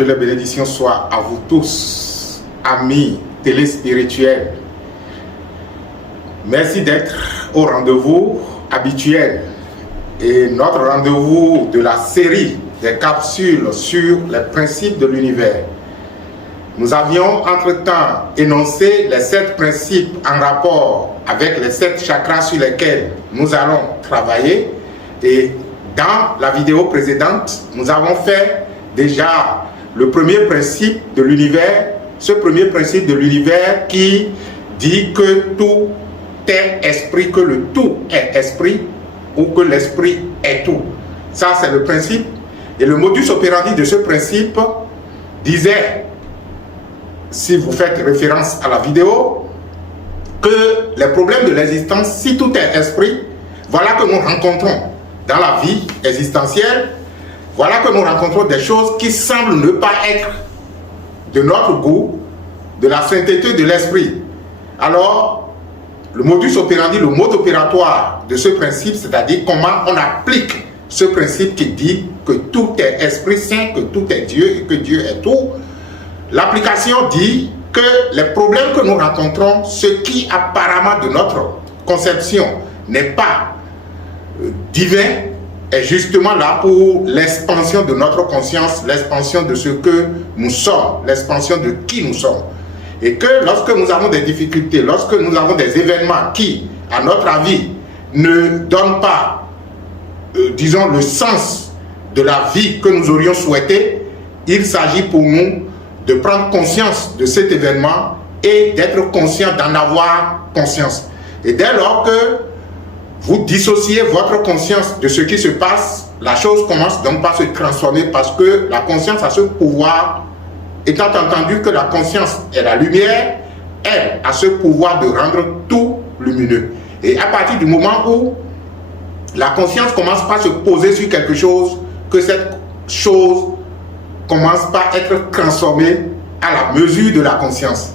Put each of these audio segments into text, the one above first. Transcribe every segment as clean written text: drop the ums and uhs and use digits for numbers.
Que la bénédiction soit à vous tous, amis téléspirituels. Merci d'être au rendez-vous habituel et notre rendez-vous de la série des capsules sur les principes de l'univers. Nous avions entre-temps énoncé les 7 principes en rapport avec les 7 chakras sur lesquels nous allons travailler, et dans la vidéo précédente, nous avons fait déjà le premier principe de l'univers, ce premier principe de l'univers qui dit que tout est esprit, que le tout est esprit ou que l'esprit est tout. Ça, c'est le principe. Et le modus operandi de ce principe disait, si vous faites référence à la vidéo, que les problèmes de l'existence, si tout est esprit, voilà que nous rencontrons dans la vie existentielle, voilà que nous rencontrons des choses qui semblent ne pas être de notre goût, de la sainteté de l'esprit. Alors, le modus operandi, le mode opératoire de ce principe, c'est-à-dire comment on applique ce principe qui dit que tout est esprit saint, que tout est Dieu et que Dieu est tout. L'application dit que les problèmes que nous rencontrons, ce qui apparemment de notre conception n'est pas divin, est justement là pour l'expansion de notre conscience, l'expansion de ce que nous sommes, l'expansion de qui nous sommes. Et que lorsque nous avons des difficultés, lorsque nous avons des événements qui, à notre avis, ne donnent pas, disons, le sens de la vie que nous aurions souhaité, il s'agit pour nous de prendre conscience de cet événement et d'être conscient d'en avoir conscience. Et dès lors que vous dissociez votre conscience de ce qui se passe, la chose commence donc par se transformer, parce que la conscience a ce pouvoir, étant entendu que la conscience est la lumière, elle a ce pouvoir de rendre tout lumineux. Et à partir du moment où la conscience commence par se poser sur quelque chose, que cette chose commence par être transformée à la mesure de la conscience.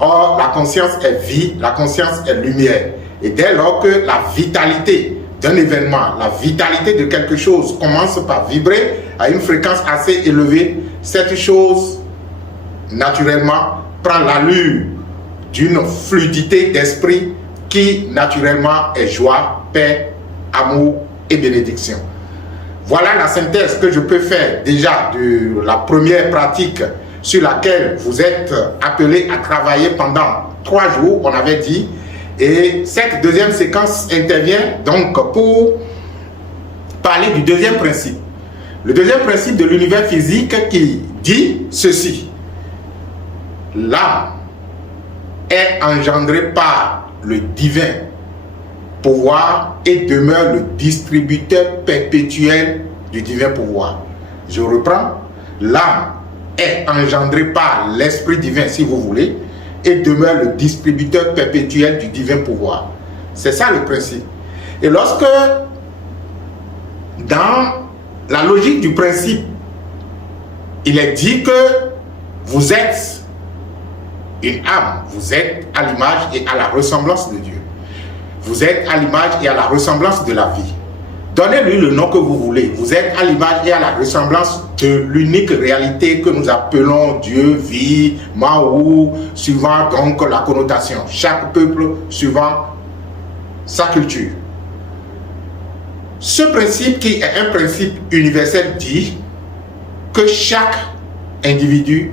Or, la conscience est vie, la conscience est lumière. Et dès lors que la vitalité d'un événement, la vitalité de quelque chose commence par vibrer à une fréquence assez élevée, cette chose, naturellement, prend l'allure d'une fluidité d'esprit qui, naturellement, est joie, paix, amour et bénédiction. Voilà la synthèse que je peux faire déjà de la première pratique sur laquelle vous êtes appelés à travailler pendant 3 jours, on avait dit. Et cette deuxième séquence intervient donc pour parler du deuxième principe. Le deuxième principe de l'univers physique qui dit ceci. L'âme est engendrée par le divin pouvoir et demeure le distributeur perpétuel du divin pouvoir. Je reprends. L'âme est engendrée par l'esprit divin, si vous voulez, et demeure le distributeur perpétuel du divin pouvoir. C'est ça le principe. Et lorsque, dans la logique du principe, il est dit que vous êtes une âme, vous êtes à l'image et à la ressemblance de Dieu. Vous êtes à l'image et à la ressemblance de la vie. Donnez-lui le nom que vous voulez. Vous êtes à l'image et à la ressemblance de l'unique réalité que nous appelons Dieu, vie, Mahou, suivant donc la connotation. Chaque peuple suivant sa culture. Ce principe qui est un principe universel dit que chaque individu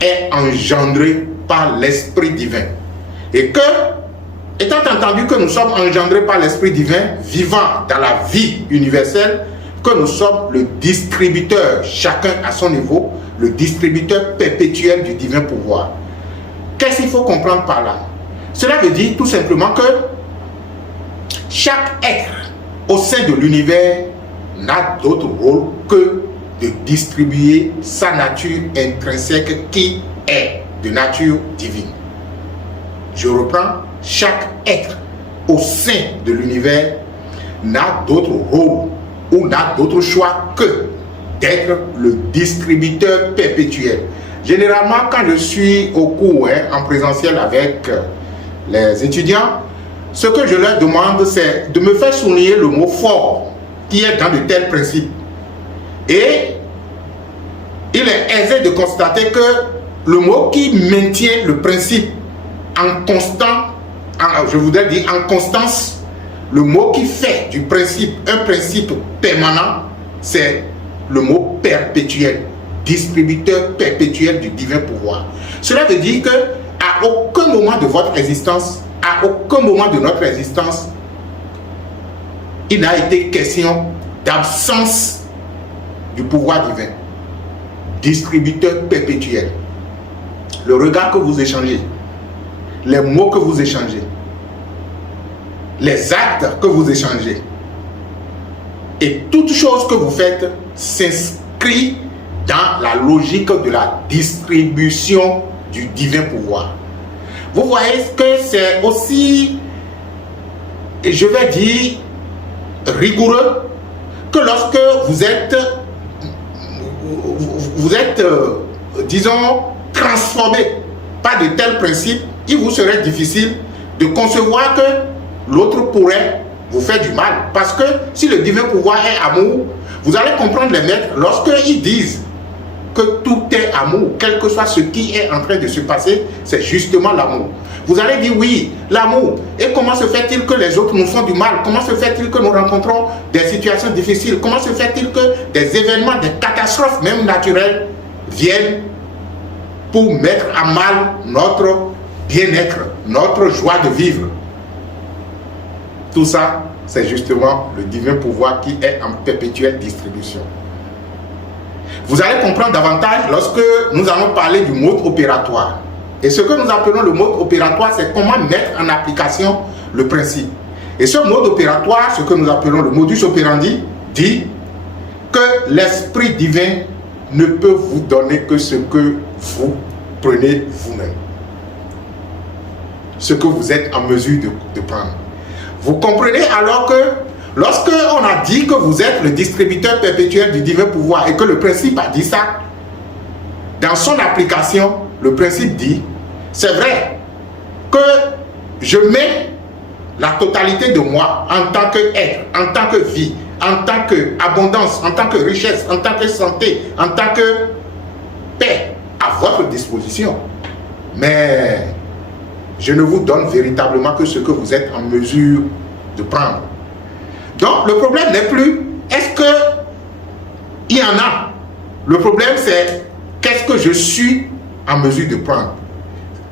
est engendré par l'Esprit divin. Et que, étant entendu que nous sommes engendrés par l'Esprit divin, vivant dans la vie universelle, que nous sommes le distributeur, chacun à son niveau, le distributeur perpétuel du divin pouvoir. Qu'est-ce qu'il faut comprendre par là? Cela veut dire tout simplement que chaque être au sein de l'univers n'a d'autre rôle que de distribuer sa nature intrinsèque qui est de nature divine. Je reprends. Chaque être au sein de l'univers n'a d'autre rôle ou n'a d'autre choix que d'être le distributeur perpétuel. Généralement, quand je suis au cours en présentiel avec les étudiants, ce que je leur demande, c'est de me faire souligner le mot fort qui est dans de tels principes. Et il est aisé de constater que le mot qui maintient le principe en constant, je voudrais dire en constance, le mot qui fait du principe un principe permanent, c'est le mot perpétuel, distributeur perpétuel du divin pouvoir. Cela veut dire que à aucun moment de votre existence, à aucun moment de notre existence, il n'a été question d'absence du pouvoir divin, distributeur perpétuel. Le regard que vous échangez, les mots que vous échangez, les actes que vous échangez et toute chose que vous faites s'inscrit dans la logique de la distribution du divin pouvoir. Vous voyez que c'est aussi, je vais dire, rigoureux que lorsque vous êtes disons, transformé par de tels principes, il vous serait difficile de concevoir que l'autre pourrait vous faire du mal. Parce que si le divin pouvoir est amour, vous allez comprendre les maîtres lorsqu'ils disent que tout est amour, quel que soit ce qui est en train de se passer, c'est justement l'amour. Vous allez dire oui, l'amour. Et comment se fait-il que les autres nous font du mal? Comment se fait-il que nous rencontrons des situations difficiles? Comment se fait-il que des événements, des catastrophes même naturelles viennent pour mettre à mal notre bien-être, notre joie de vivre? Tout ça, c'est justement le divin pouvoir qui est en perpétuelle distribution. Vous allez comprendre davantage lorsque nous allons parler du mode opératoire. Et ce que nous appelons le mode opératoire, c'est comment mettre en application le principe. Et ce mode opératoire, ce que nous appelons le modus operandi, dit que l'Esprit divin ne peut vous donner que ce que vous prenez vous-même. Ce que vous êtes en mesure de prendre. Vous comprenez alors que lorsque on a dit que vous êtes le distributeur perpétuel du divin pouvoir et que le principe a dit ça, dans son application, le principe dit, c'est vrai que je mets la totalité de moi en tant qu'être, en tant que vie, en tant qu'abondance, en tant que richesse, en tant que santé, en tant que paix à votre disposition. Mais je ne vous donne véritablement que ce que vous êtes en mesure de prendre. Donc le problème n'est plus est-ce qu'il y en a. Le problème c'est qu'est-ce que je suis en mesure de prendre.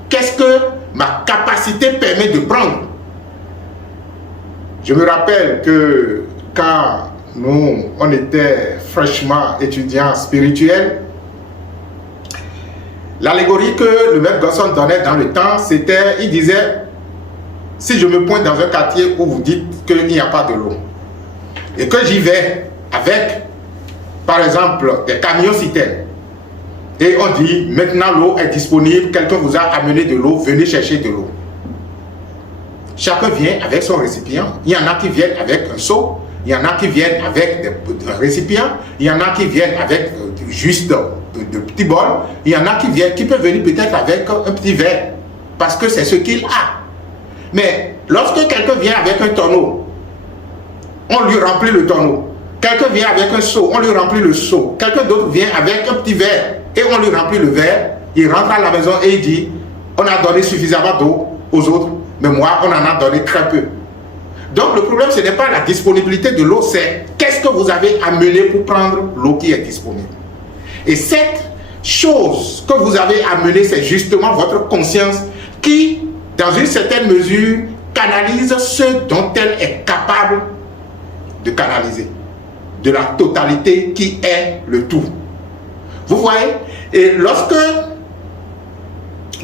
Qu'est-ce que ma capacité permet de prendre. Je me rappelle que quand on était fraîchement étudiants spirituels, l'allégorie que le maître Gosson donnait dans le temps, c'était, il disait, si je me pointe dans un quartier où vous dites qu'il n'y a pas de l'eau, et que j'y vais avec, par exemple, des camions citernes, et on dit, maintenant l'eau est disponible, quelqu'un vous a amené de l'eau, venez chercher de l'eau. Chacun vient avec son récipient. Il y en a qui viennent avec un seau, il y en a qui viennent avec des récipients, il y en a qui viennent avec juste de petits bols, il y en a qui peuvent venir peut-être avec un petit verre, parce que c'est ce qu'il a. Mais lorsque quelqu'un vient avec un tonneau, on lui remplit le tonneau. Quelqu'un vient avec un seau, on lui remplit le seau. Quelqu'un d'autre vient avec un petit verre et on lui remplit le verre. Il rentre à la maison et il dit, on a donné suffisamment d'eau aux autres, mais moi, on en a donné très peu. Donc le problème, ce n'est pas la disponibilité de l'eau, c'est qu'est-ce que vous avez amené pour prendre l'eau qui est disponible. Et cette chose que vous avez amenée, c'est justement votre conscience qui, dans une certaine mesure, canalise ce dont elle est capable de canaliser, de la totalité qui est le tout. Vous voyez? Et lorsque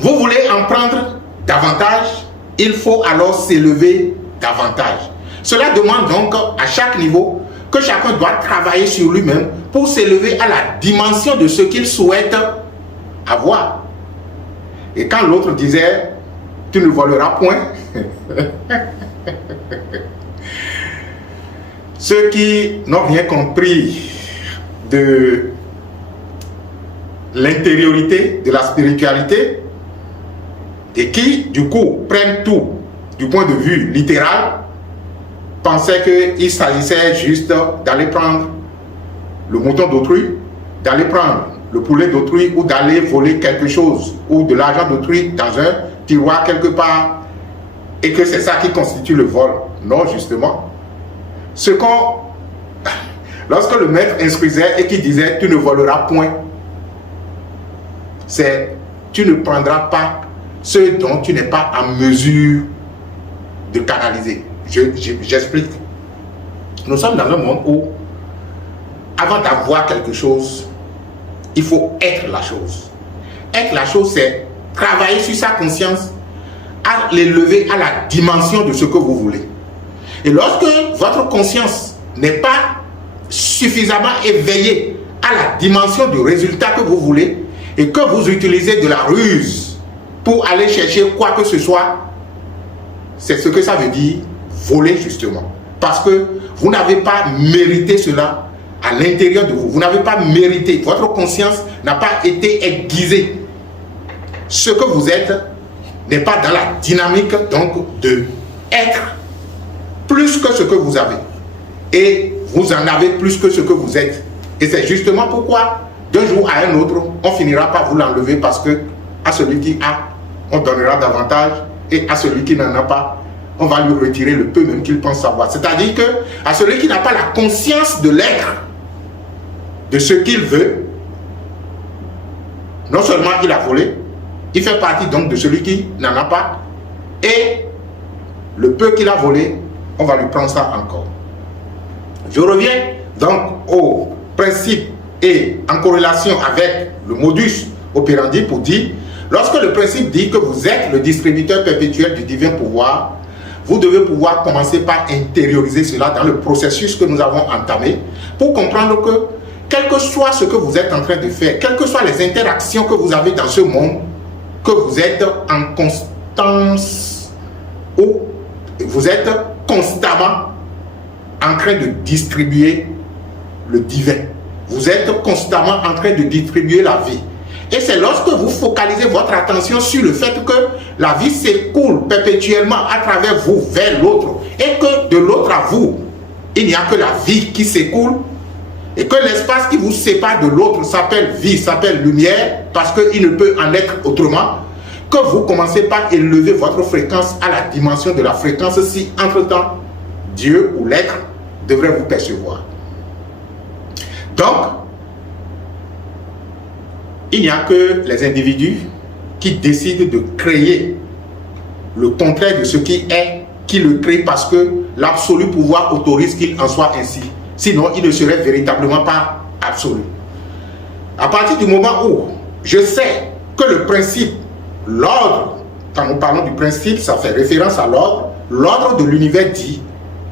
vous voulez en prendre davantage, il faut alors s'élever davantage. Cela demande donc à chaque niveau que chacun doit travailler sur lui-même pour s'élever à la dimension de ce qu'il souhaite avoir. Et quand l'autre disait « tu ne voleras point », ceux qui n'ont rien compris de l'intériorité, de la spiritualité, et qui, du coup, prennent tout du point de vue littéral, pensaient qu'il s'agissait juste d'aller prendre le mouton d'autrui d'aller prendre le poulet d'autrui ou d'aller voler quelque chose ou de l'argent d'autrui dans un tiroir quelque part et que c'est ça qui constitue le vol. Non, justement. Lorsque le maître instruisait et qui disait tu ne voleras point, c'est tu ne prendras pas ce dont tu n'es pas en mesure de canaliser. J'explique. Nous sommes dans un monde où, avant d'avoir quelque chose, il faut être la chose. Être la chose, c'est travailler sur sa conscience, à l'élever à la dimension de ce que vous voulez. Et lorsque votre conscience n'est pas suffisamment éveillée à la dimension du résultat que vous voulez et que vous utilisez de la ruse pour aller chercher quoi que ce soit, c'est ce que ça veut dire voler justement. Parce que vous n'avez pas mérité cela à l'intérieur de vous. Vous n'avez pas mérité. Votre conscience n'a pas été aiguisée. Ce que vous êtes n'est pas dans la dynamique donc de être plus que ce que vous avez. Et vous en avez plus que ce que vous êtes. Et c'est justement pourquoi d'un jour à un autre, on finira par vous l'enlever parce que à celui qui a, on donnera davantage et à celui qui n'en a pas, on va lui retirer le peu même qu'il pense savoir. C'est-à-dire que à celui qui n'a pas la conscience de l'être, de ce qu'il veut, non seulement il a volé, il fait partie donc de celui qui n'en a pas, et le peu qu'il a volé, on va lui prendre ça encore. Je reviens donc au principe et en corrélation avec le modus operandi pour dire, lorsque le principe dit que vous êtes le distributeur perpétuel du divin pouvoir, vous devez pouvoir commencer par intérioriser cela dans le processus que nous avons entamé pour comprendre que, quel que soit ce que vous êtes en train de faire, quelles que soient les interactions que vous avez dans ce monde, que vous êtes en constance ou vous êtes constamment en train de distribuer le divin. Vous êtes constamment en train de distribuer la vie. Et c'est lorsque vous focalisez votre attention sur le fait que la vie s'écoule perpétuellement à travers vous vers l'autre et que de l'autre à vous, il n'y a que la vie qui s'écoule et que l'espace qui vous sépare de l'autre s'appelle vie, s'appelle lumière parce qu'il ne peut en être autrement, que vous commencez par élever votre fréquence à la dimension de la fréquence si entre-temps Dieu ou l'être devrait vous percevoir. Donc, il n'y a que les individus qui décident de créer le contraire de ce qui est, qui le créent parce que l'absolu pouvoir autorise qu'il en soit ainsi. Sinon, il ne serait véritablement pas absolu. À partir du moment où je sais que le principe, l'ordre, quand nous parlons du principe, ça fait référence à l'ordre, l'ordre de l'univers dit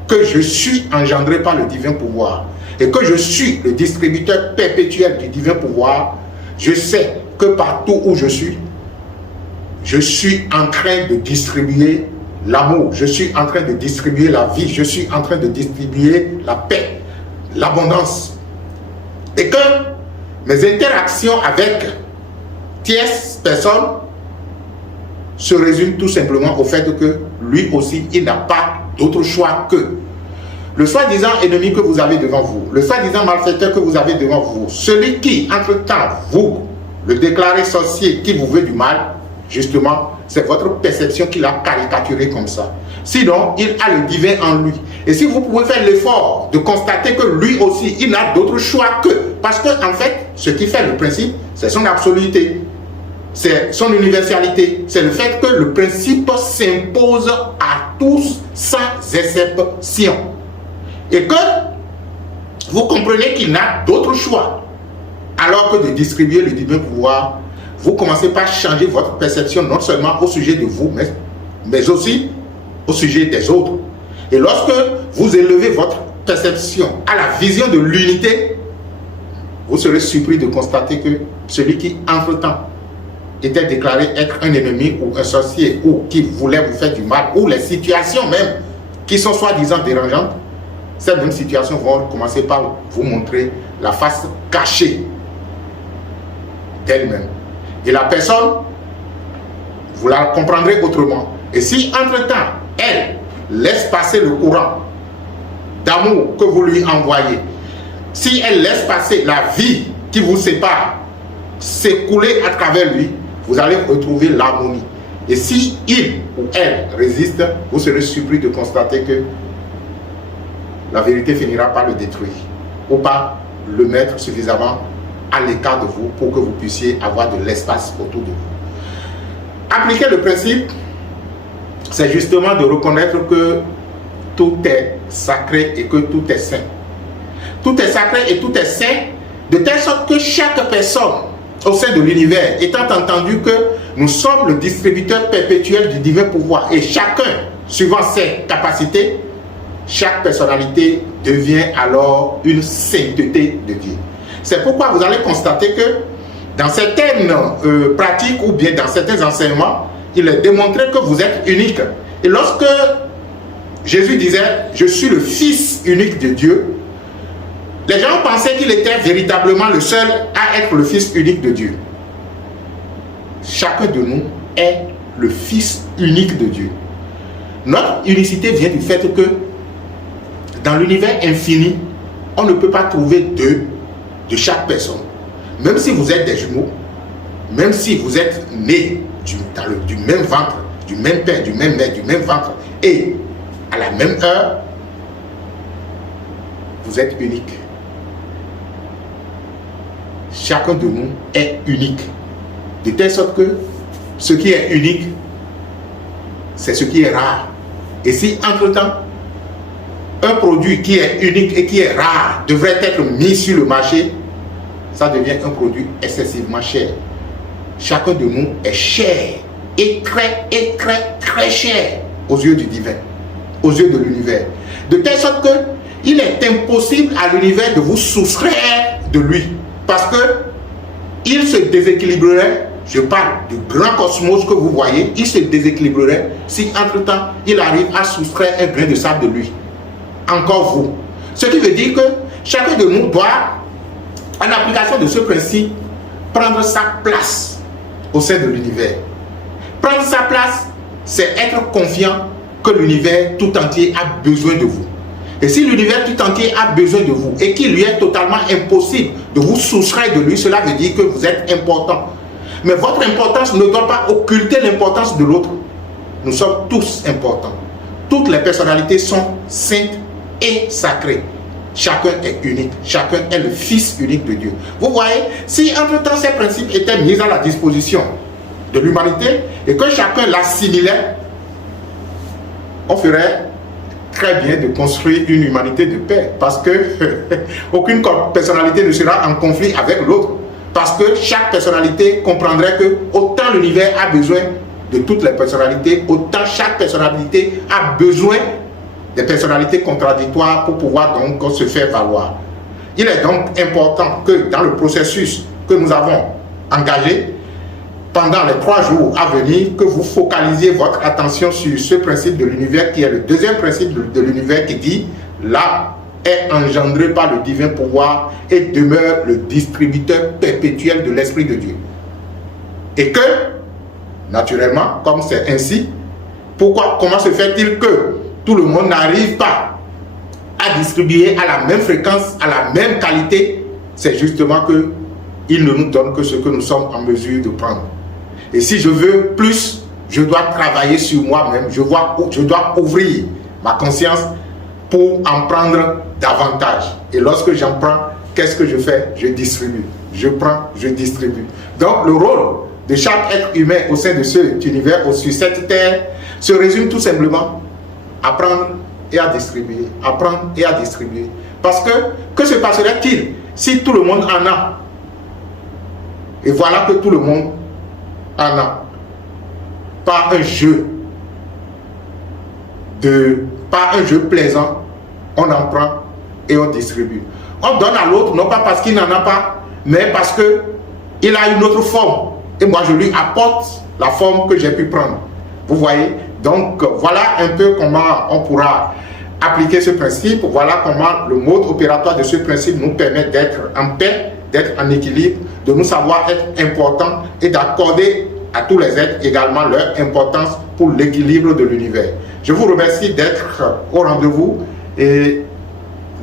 que je suis engendré par le divin pouvoir et que je suis le distributeur perpétuel du divin pouvoir. Je sais que partout où je suis en train de distribuer l'amour, je suis en train de distribuer la vie, je suis en train de distribuer la paix, l'abondance. Et que mes interactions avec tierces personnes se résument tout simplement au fait que lui aussi, il n'a pas d'autre choix que le soi-disant ennemi que vous avez devant vous, le soi-disant malfaiteur que vous avez devant vous, celui qui, entre-temps, vous, le déclarez sorcier, qui vous veut du mal, justement, c'est votre perception qui l'a caricaturé comme ça. Sinon, il a le divin en lui. Et si vous pouvez faire l'effort de constater que lui aussi, il n'a d'autre choix que... Parce que, en fait, ce qui fait le principe, c'est son absoluité. C'est son universalité. C'est le fait que le principe s'impose à tous sans exception. Et que vous comprenez qu'il n'a d'autre choix. Alors que de distribuer le divin pouvoir, vous commencez par changer votre perception non seulement au sujet de vous, mais aussi au sujet des autres. Et lorsque vous élevez votre perception à la vision de l'unité, vous serez surpris de constater que celui qui, entre-temps, était déclaré être un ennemi ou un sorcier ou qui voulait vous faire du mal, ou les situations même qui sont soi-disant dérangeantes, ces mêmes situations vont commencer par vous montrer la face cachée d'elle-même. Et la personne, vous la comprendrez autrement. Et si entre-temps, elle laisse passer le courant d'amour que vous lui envoyez, si elle laisse passer la vie qui vous sépare s'écouler à travers lui, vous allez retrouver l'harmonie. Et si il ou elle résiste, vous serez surpris de constater que la vérité finira par le détruire ou par le mettre suffisamment à l'écart de vous pour que vous puissiez avoir de l'espace autour de vous. Appliquer le principe, c'est justement de reconnaître que tout est sacré et que tout est saint. Tout est sacré et tout est saint, de telle sorte que chaque personne au sein de l'univers, étant entendu que nous sommes le distributeur perpétuel du divin pouvoir et chacun, suivant ses capacités, chaque personnalité devient alors une sainteté de Dieu. C'est pourquoi vous allez constater que dans certaines pratiques ou bien dans certains enseignements, il est démontré que vous êtes unique. Et lorsque Jésus disait « Je suis le Fils unique de Dieu », les gens pensaient qu'il était véritablement le seul à être le Fils unique de Dieu. Chacun de nous est le Fils unique de Dieu. Notre unicité vient du fait que dans l'univers infini, on ne peut pas trouver deux de chaque personne. Même si vous êtes des jumeaux, même si vous êtes nés du même ventre, du même père, du même mère, du même ventre, et à la même heure, vous êtes unique. Chacun de nous est unique. De telle sorte que ce qui est unique, c'est ce qui est rare. Et si entre-temps, un produit qui est unique et qui est rare devrait être mis sur le marché, ça devient un produit excessivement cher. Chacun de nous est cher et très cher aux yeux du divin, aux yeux de l'univers. De telle sorte que il est impossible à l'univers de vous soustraire de lui. Parce que il se déséquilibrerait, je parle du grand cosmos que vous voyez, il se déséquilibrerait si entre-temps il arrive à soustraire un grain de sable de lui. Encore vous. Ce qui veut dire que chacun de nous doit, en application de ce principe, prendre sa place au sein de l'univers. Prendre sa place, c'est être confiant que l'univers tout entier a besoin de vous. Et si l'univers tout entier a besoin de vous et qu'il lui est totalement impossible de vous soustraire de lui, cela veut dire que vous êtes important. Mais votre importance ne doit pas occulter l'importance de l'autre. Nous sommes tous importants. Toutes les personnalités sont saintes et sacrées. Chacun est unique. Chacun est le Fils unique de Dieu. Vous voyez, si entre-temps ces principes étaient mis à la disposition de l'humanité et que chacun l'assimilait, on ferait très bien de construire une humanité de paix, parce que aucune personnalité ne sera en conflit avec l'autre, parce que chaque personnalité comprendrait que autant l'univers a besoin de toutes les personnalités, autant chaque personnalité a besoin des personnalités contradictoires pour pouvoir donc se faire valoir. Il est donc important que dans le processus que nous avons engagé, pendant les 3 jours à venir, que vous focalisiez votre attention sur ce principe de l'univers qui est le deuxième principe de l'univers qui dit « L'âme est engendrée par le divin pouvoir et demeure le distributeur perpétuel de l'Esprit de Dieu. » Et que, naturellement, comme c'est ainsi, comment se fait-il que tout le monde n'arrive pas à distribuer à la même fréquence, à la même qualité? C'est justement qu'il ne nous donne que ce que nous sommes en mesure de prendre. Et si je veux plus, je dois travailler sur moi-même, je dois ouvrir ma conscience pour en prendre davantage. Et lorsque j'en prends, qu'est-ce que je fais? Je distribue. Je prends, je distribue. Donc le rôle de chaque être humain au sein de cet univers, sur cette terre, se résume tout simplement à prendre et à distribuer. À prendre et à distribuer. Parce que se passerait-il si tout le monde en a? Et voilà que tout le monde en a. Pas un jeu plaisant, on en prend et on distribue. On donne à l'autre, non pas parce qu'il n'en a pas, mais parce qu'il a une autre forme. Et moi, je lui apporte la forme que j'ai pu prendre. Vous voyez? Donc, voilà un peu comment on pourra appliquer ce principe. Voilà comment le mode opératoire de ce principe nous permet d'être en paix, d'être en équilibre, de nous savoir être importants et d'accorder à tous les êtres également leur importance pour l'équilibre de l'univers. Je vous remercie d'être au rendez-vous et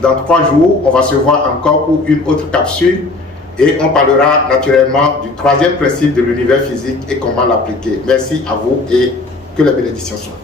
dans 3 jours, on va se voir encore pour une autre capsule Et on parlera naturellement du troisième principe de l'univers physique et comment l'appliquer. Merci à vous et que la bénédiction soit.